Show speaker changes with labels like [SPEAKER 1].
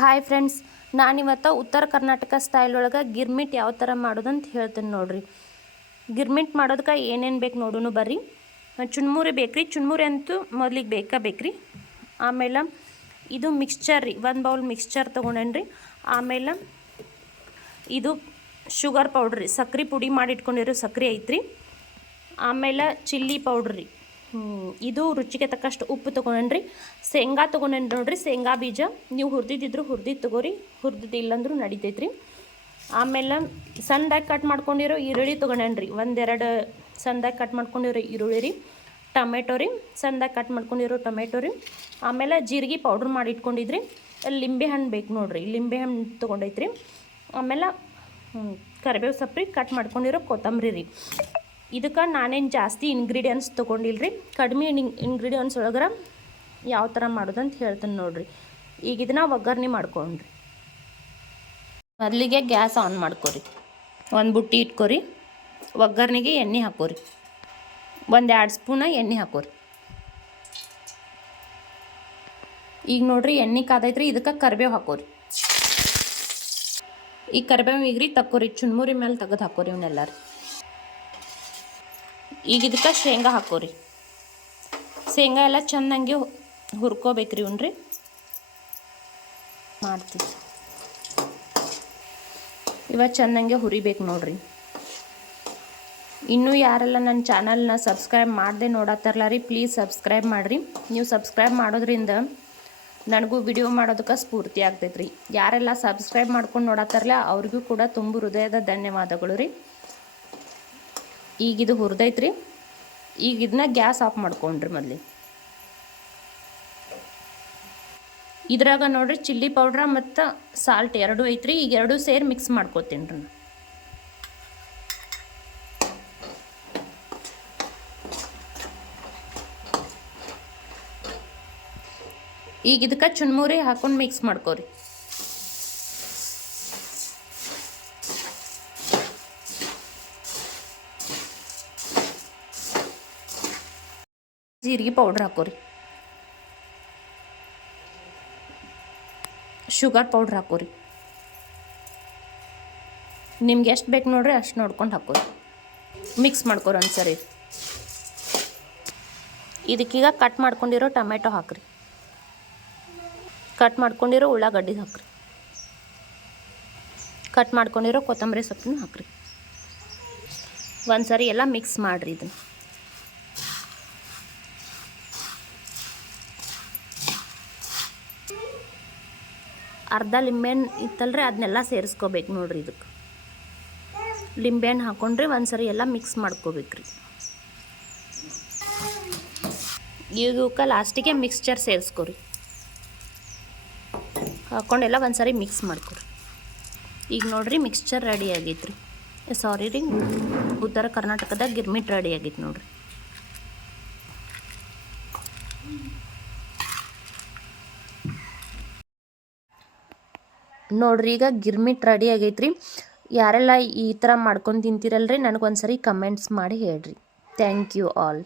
[SPEAKER 1] Hi friends ನಾನಿವತ್ತು ಉತ್ತರ Karnataka style ಒಳಗೆ ಗಿರ್ಮಿಟ್ ಯಾವ ಥರ ಮಾಡೋದಂತ ಹೇಳ್ತೀನಿ ನೋಡ್ರಿ. ಗಿರ್ಮಿಟ್ ಮಾಡೋದಕ್ಕೆ ಏನೇನು ಬೇಕು ನೋಡೋಣ ಬರ್ರಿ. ಚುನ್ಮುರಿ ಬೇಕ್ರಿ ಚುನ್ಮುರಿ ಅಂತೂ ಮೊದಲಿಗೆ ಬೇಕಾ ಬೇಕ್ರಿ. ಆಮೇಲೆ ಇದು ಮಿಕ್ಸ್ಚರ್ ರೀ, ಒಂದು ಬೌಲ್ ಮಿಕ್ಸ್ಚರ್ ತೊಗೊಂಡೇನ್ರಿ. ಆಮೇಲೆ ಇದು ಶುಗರ್ ಪೌಡ್ರಿ ಸಕ್ರೆ ಪುಡಿ ಮಾಡಿ ಇಟ್ಕೊಂಡಿರೋ ಸಕ್ರೆ ಐತ್ರಿ. ಆಮೇಲೆ ಚಿಲ್ಲಿ ಪೌಡ್ರಿ ಇದು ರುಚಿಗೆ ತಕ್ಕಷ್ಟು ಉಪ್ಪು ತೊಗೊಂಡ್ರಿ. ಶೇಂಗಾ ತೊಗೊಂಡ್ರಿ ನೋಡ್ರಿ, ಶೇಂಗಾ ಬೀಜ. ನೀವು ಹುರಿದಿದ್ದಿದ್ರು ಹುರಿದಿದ್ದು ತಗೋರಿ ಹುರಿದಿದ್ದು ಇಲ್ಲಂದ್ರೂ ನಡಿತೈತ್ರಿ. ಆಮೇಲೆ ಸಣ್ಣದಾಗಿ ಕಟ್ ಮಾಡ್ಕೊಂಡಿರೋ ಈರುಳ್ಳಿ ತೊಗೊಂಡೇನ್ರಿ, ಒಂದೆರಡು ಸಣ್ಣದಾಗಿ ಕಟ್ ಮಾಡ್ಕೊಂಡಿರೋ ಈರುಳ್ಳಿ ರೀ, ಟೊಮೆಟೊ ರೀ, ಸಣ್ಣದಾಗಿ ಕಟ್ ಮಾಡ್ಕೊಂಡಿರೋ ಟೊಮೆಟೊ ರೀ. ಆಮೇಲೆ ಜೀರಿಗೆ ಪೌಡ್ರ್ ಮಾಡಿ ಇಟ್ಕೊಂಡಿದ್ರಿ ಲಿಂಬೆ ಹಣ್ಣು ಬೇಕು ನೋಡ್ರಿ, ಲಿಂಬೆ ಹಣ್ಣು ತೊಗೊಂಡೈತ್ರಿ. ಆಮೇಲೆ ಕರಿಬೇವು ಸೊಪ್ಪು ಕಟ್ ಮಾಡ್ಕೊಂಡಿರೋ ಕೊತ್ತಂಬರಿ ರೀ. ಇದಕ್ಕೆ ನಾನೇನು ಜಾಸ್ತಿ ಇಂಗ್ರೀಡಿಯೆಂಟ್ಸ್ ತೊಗೊಂಡಿಲ್ರಿ, ಕಡಿಮೆ ಇಂಗ್ರೀಡಿಯೆಂಟ್ಸ್ ಒಳಗರ ಯಾವ ಥರ ಮಾಡೋದಂತ ಹೇಳ್ತೀನಿ ನೋಡಿರಿ. ಈಗ ಇದನ್ನ ಒಗ್ಗರಣೆ ಮಾಡ್ಕೊಂಡ್ರಿ. ಮೊದಲಿಗೆ ಗ್ಯಾಸ್ ಆನ್ ಮಾಡ್ಕೊರಿ. ಒಂದು ಬುಟ್ಟಿ ಇಟ್ಕೊರಿ, ಒಗ್ಗರಣೆಗೆ ಎಣ್ಣೆ ಹಾಕೋರಿ. ಒಂದು ಎರಡು ಸ್ಪೂನ ಎಣ್ಣೆ ಹಾಕೋರಿ. ಈಗ ನೋಡ್ರಿ ಎಣ್ಣೆ ಕಾದೈತ್ರಿ, ಇದಕ್ಕೆ ಕರಿಬೇವು ಹಾಕೋರಿ. ಈ ಕರಿಬೇವು ರೀ ತಕ್ಕೋರಿ, ಚುನ್ಮುರಿ ಮೇಲೆ ತೆಗೆದು ಹಾಕೋರಿ ಇವನ್ನೆಲ್ಲ ರೀ ಈಗ ಇದಕ್ಕೆ ಶೇಂಗಾ ಹಾಕೋರಿ. ಶೇಂಗಾ ಎಲ್ಲ ಚೆನ್ನಾಗಿ ಹುರ್ಕೋಬೇಕ್ರಿ ಉನ್ರಿ ಮಾಡ್ತೀವಿ. ಇವಾಗ ಚೆನ್ನಾಗೆ ಹುರಿಬೇಕು ನೋಡ್ರಿ. ಇನ್ನೂ ಯಾರೆಲ್ಲ ನನ್ನ ಚಾನಲ್ನ ಸಬ್ಸ್ಕ್ರೈಬ್ ಮಾಡದೆ ನೋಡತ್ತಾರಲ್ಲ ರೀ, ಪ್ಲೀಸ್ ಸಬ್ಸ್ಕ್ರೈಬ್ ಮಾಡಿರಿ. ನೀವು ಸಬ್ಸ್ಕ್ರೈಬ್ ಮಾಡೋದ್ರಿಂದ ನನಗೂ ವಿಡಿಯೋ ಮಾಡೋದಕ್ಕೆ ಸ್ಫೂರ್ತಿ ಆಗ್ತೈತೆ ರೀ ಯಾರೆಲ್ಲ ಸಬ್ಸ್ಕ್ರೈಬ್ ಮಾಡ್ಕೊಂಡು ನೋಡತ್ತಾರಲ್ಲ ಅವ್ರಿಗೂ ಕೂಡ ತುಂಬ ಹೃದಯದ ಧನ್ಯವಾದಗಳು ರೀ. ಈಗ ಇದು ಹುರಿದೈತ್ರಿ. ಈಗ ಇದನ್ನ ಗ್ಯಾಸ್ ಆಫ್ ಮಾಡ್ಕೊಂಡ್ರಿ ಮೊದಲು. ಇದ್ರಾಗ ನೋಡ್ರಿ ಚಿಲ್ಲಿ ಪೌಡ್ರ ಮತ್ತು ಸಾಲ್ಟ್ ಎರಡೂ ಐತ್ರಿ. ಈಗ ಎರಡೂ ಸೇರಿ ಮಿಕ್ಸ್ ಮಾಡ್ಕೋತೀನಿ ರೀ ಈಗ ಇದಕ್ಕೆ ಚುನ್ಮುರಿ ಹಾಕೊಂಡು ಮಿಕ್ಸ್ ಮಾಡ್ಕೋರಿ. ಜೀರಿಗೆ ಪೌಡ್ರ್ ಹಾಕೋರಿ. ಶುಗರ್ ಪೌಡ್ರ್ ಹಾಕೋರಿ. ನಿಮ್ಗೆ ಎಷ್ಟು ಬೇಕು ನೋಡ್ರಿ ಅಷ್ಟು ನೋಡ್ಕೊಂಡು ಹಾಕೋರಿ. ಮಿಕ್ಸ್ ಮಾಡ್ಕೊರಿ ಒಂದ್ಸರಿ. ಇದಕ್ಕೀಗ ಕಟ್ ಮಾಡ್ಕೊಂಡಿರೋ ಟೊಮೆಟೊ ಹಾಕ್ರಿ. ಕಟ್ ಮಾಡ್ಕೊಂಡಿರೋ ಉಳ್ಳಾಗಡ್ಡಿ ಹಾಕ್ರಿ. ಕಟ್ ಮಾಡ್ಕೊಂಡಿರೋ ಕೊತ್ತಂಬರಿ ಸೊಪ್ಪನ್ನು ಹಾಕ್ರಿ. ಒಂದ್ಸರಿ ಎಲ್ಲ ಮಿಕ್ಸ್ ಮಾಡಿರಿ ಇದನ್ನು. ಅರ್ಧ ಲಿಂಬೆಹಣ್ಣು ಇತ್ತಲ್ರಿ ಅದನ್ನೆಲ್ಲ ಸೇರಿಸ್ಕೋಬೇಕು ನೋಡ್ರಿ ಇದಕ್ಕೆ ಲಿಂಬೆಹಣ್ಣು ಹಾಕೊಂಡ್ರಿ ಒಂದ್ಸರಿ ಎಲ್ಲ ಮಿಕ್ಸ್ ಮಾಡ್ಕೋಬೇಕ್ರಿ. ಇವಕ್ಕೆ ಲಾಸ್ಟಿಗೆ ಮಿಕ್ಸ್ಚರ್ ಸೇರಿಸ್ಕೊರಿ. ಹಾಕೊಂಡೆಲ್ಲ ಒಂದ್ಸರಿ ಮಿಕ್ಸ್ ಮಾಡ್ಕೊರಿ. ಈಗ ನೋಡ್ರಿ ಮಿಕ್ಸ್ಚರ್ ರೆಡಿ ಆಗೈತ್ರಿ. ಸಾರಿ ರೀ, ಉತ್ತರ ಕರ್ನಾಟಕದಾಗ ಗಿರ್ಮಿಟ್ ರೆಡಿ ಆಗೈತೆ ನೋಡ್ರಿ. ನೋಡ್ರಿ, ಈಗ ಗಿರ್ಮಿಟ್ ರೆಡಿ ಆಗೈತ್ರಿ. ಯಾರೆಲ್ಲ ಈ ಥರ ಮಾಡ್ಕೊಂಡು ತಿಂತೀರಲ್ರಿ, ನನಗೊಂದ್ಸರಿ ಕಮೆಂಟ್ಸ್ ಮಾಡಿ ಹೇಳ್ರಿ. Thank you all